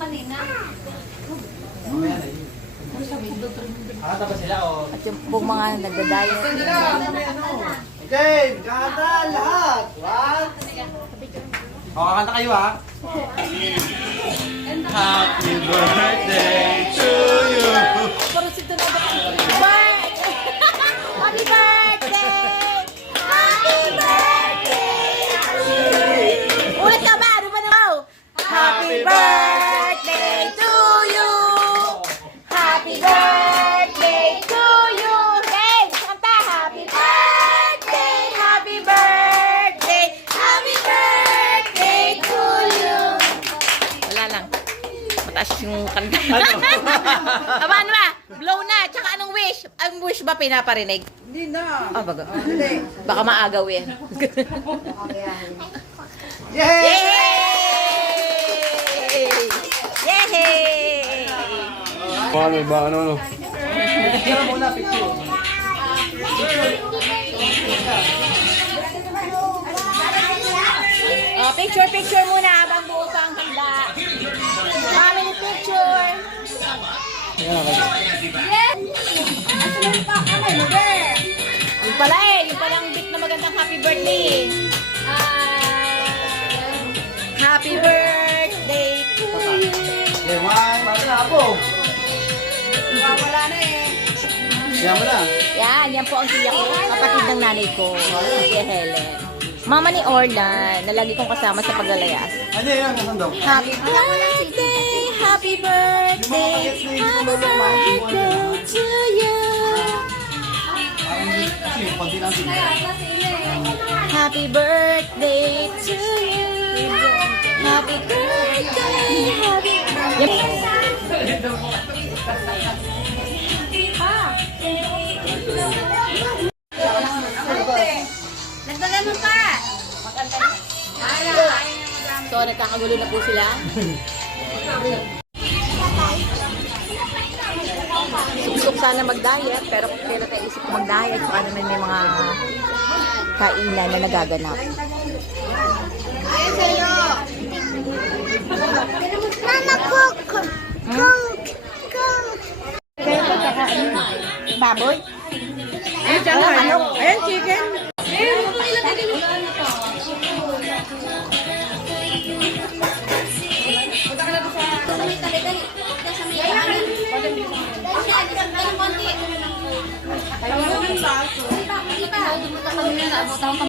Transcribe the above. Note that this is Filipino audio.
kanina. Tapos sila o... At yung pong mga nagda-diet. Okay, kata lahat. One. O, kakanta kayo ha. Happy birthday to you. Parang si Tunado. Happy birthday! Happy birthday! Ulit ka ba? Ano ba naman? Happy birthday to you! Happy birthday to you! Hey! Kanta! Happy birthday! Happy birthday! Happy birthday to you! Wala lang. Mataas yung kanta. Aba, ano ba? Blow na. Tsaka anong wish? Ang wish ba pinaparinig? Hindi na. Ah, baga. Baka maagaw yan. Yay! Yay! Yay! Paano ba? Ano? Picture muna, picture. Oh, picture muna habang buo pa ang handa. Family picture. Yung pala yung palang bit na magandang happy birthday. Happy birthday to you. Okay, one. Para na ako. Wala na eh. Yan mo na. Yan po ang tiya ko. Kapatid ng nanay ko, si Helen. Mama ni Orlan, na lagi kong kasama sa paglalayas. Ano yan? Nasaan daw? Happy birthday, happy birthday, happy birthday to you. Kasi yung konti lang sila. Happy birthday to you. Happy birthday, happy birthday. Nagdagan mo pa. So, nagkakagulo na po sila. Suksok sana mag-diet, pero kailan tayo isip mag-diet, so ano na may mga kainan na nagaganap. Ayan sa'yo. Mama, cook! Cook! Cook! Baboy? Ayan, tsaka manok. Ayan, chicken. Ayaw naman ba? Hindi pa. Hindi pa.